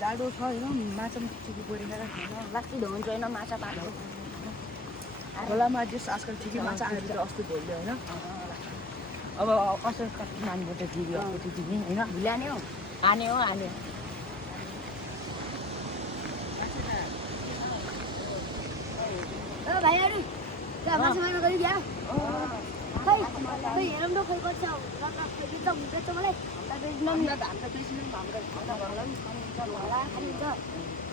जाडो छ होइन माछा पनि ठिकै परेर लास्टी धुन्छ होइन माछा पालो खोलामा जस आजकल ठिकै माछा आएर चाहिँ अस्ति भोलि होइन अब असर नानीबाट दियो त्यति नै होइन भुल्याने हो हाने हो हाने भाइहरू माछा मार्न गयो क्या खै हेरौँ न खै कति छ हुन्छ मलाई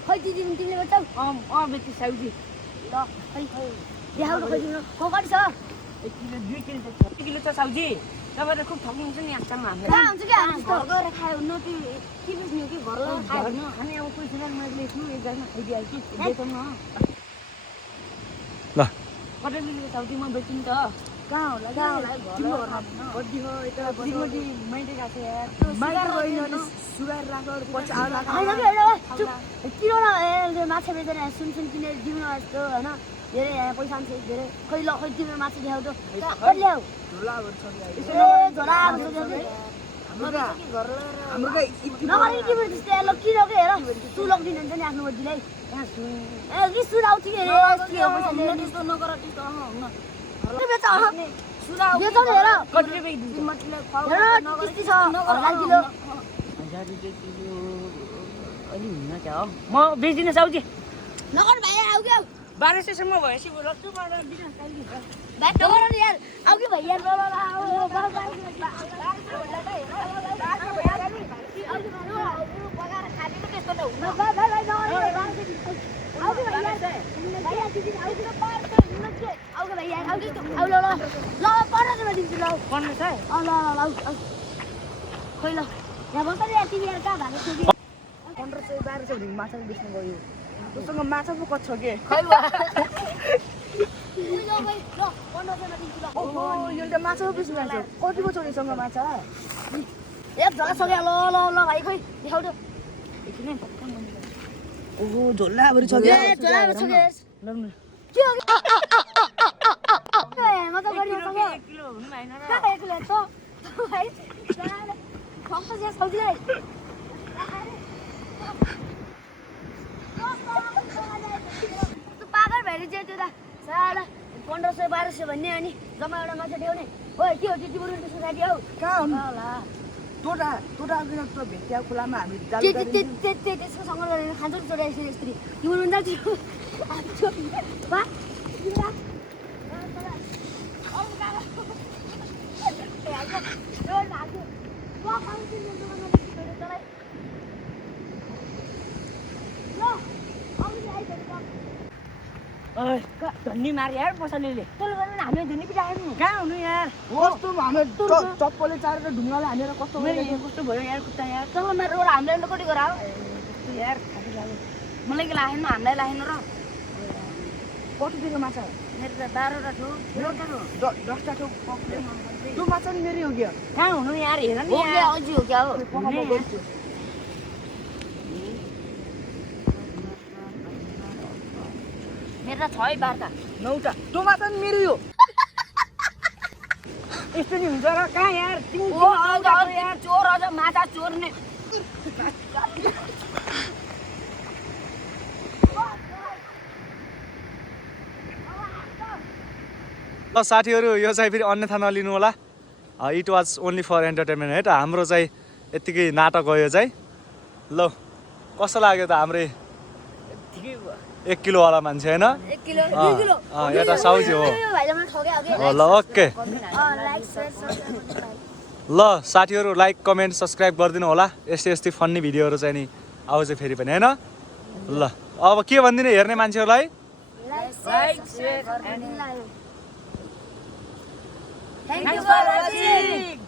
खै तिमीले गर्छौ बेटी साउजी ल खै खै देखाउ न खै तिम्रो कति छ 1 किलो 2 किलो 2 किलो छ साउजी तपाईँ खुब ठग्नुहुन्छ नि आजसम्म हामीले कहाँ हुन्छ क्या घर गएर खायो हुन्न कि बेच्ने कि घर लगेर खायो हुन्न हामी अब कोही छैन मैले लेख्नु एकजना खाइदिइहाल्छु बेचौँ न ल कति लिएको साउजी म बेच्छु नि त कहाँ होला तिम्रो घरमा बड्डी हो यता बड्डी मैले गएको छ यार सुगार राखेर पछि आउला किन न माछा बेचेर सुनसुन किनेर जिउन जस्तो होइन धेरै यहाँ पैसा पनि छ धेरै खै ल खै तिम्रो माछा ल्याउ त कति ल्याऊ नगरी तिम्रो त्यस्तै ल किन के हेर सु लगिदिनु हुन्छ नि आफ्नो बजीलाई ए सु आउँछ कि त्यस्तो नगर त्यस्तो हुन्न बेच बेच हेर कति रुपियाँ दिन्छ किस्ती छ 1000 किलो 1000 रुपियाँ किलो अलि हुन्न क्या हो म बेच्दिनँ साउजी नगर भाइ आउ क्या 1200 सम्म भएपछि लट्टु मारेर दिनु साउजी भाइ नगर नि यार आउ कि भाइ यार खोइ ल यहाँ बस्छ नि तिमी यार कहाँ भएको थियो कि 1500 1200 माछा बेच्नु गयो उसँग माछा पो कति छ के ओहो यो त माछा पो बेच्नु जान्छ कति पो छ योसँग माछा एक झोला सक्यो ल ल ल भाइ खोइ देखाउ त एकछिन ओहो झोलाभरि छ ए झोलाभरि छ ल न के हो म त गरि सक्यो 1 किलो हुनु भएन र कहाँ 1 किलो छ भाइ खप्छ या सब्जीलाई पागल भएर चाहिँ त्यो त साला 1500 1200 भन्ने अनि जम्मा एउटा माछा ल्याउने ओइ के हो त्यो तिम्रो त्यसको साथी हौ कहाँ हुनु होला तोटा किन त भेट्या खोलामा हामी त्यसको सँग गरेर खान्छ नि छोरा यसरी यस्तरी तिम्रो हुन्छ धन्नी मारे यार पसलेले हामीले धुनी पिटाएन कहाँ हुनु यार कस्तो हामी चप्पलले चारेर ढुङ्गाले हानेर कस्तो कस्तो भयो यार कुत्ता यार चल मेरो हामीले नकोटी गराऊ कस्तो यार खाँदै लाग्यो मलाई के लाहेन हामीलाई लाहेन र कति दिएको माछा मेरो त 12 टा थियो 10 टा त्यो माछा नि मेरो हो क्या कहाँ हुनु यार हेर नि यार अझै हो क्या हो मेरो त 6 12 टा 9 टा त्यो माछा नि मेरो हो यस्तो नि हुन्छ र कहाँ यार यार चोर अझ माछा चोर्ने साथीहरू यो चाहिँ फेरि अन्यथा नलिनु होला it was only for entertainment है त हाम्रो चाहिँ यतिकै नाटक गयो चाहिँ ल कस्तो लाग्यो त हाम्रो 1 किलोवाला मान्छे होइन 1 किलो 2 किलो एउटा साउजी हो ल ओके ल साथीहरू लाइक कमेन्ट सब्सक्राइब गरिदिनु होला यस्तै फन्नी भिडियोहरू चाहिँ नि आउँछ फेरि पनि होइन ल अब के भनिदिने हेर्ने मान्छेहरूलाई Thank you for watching.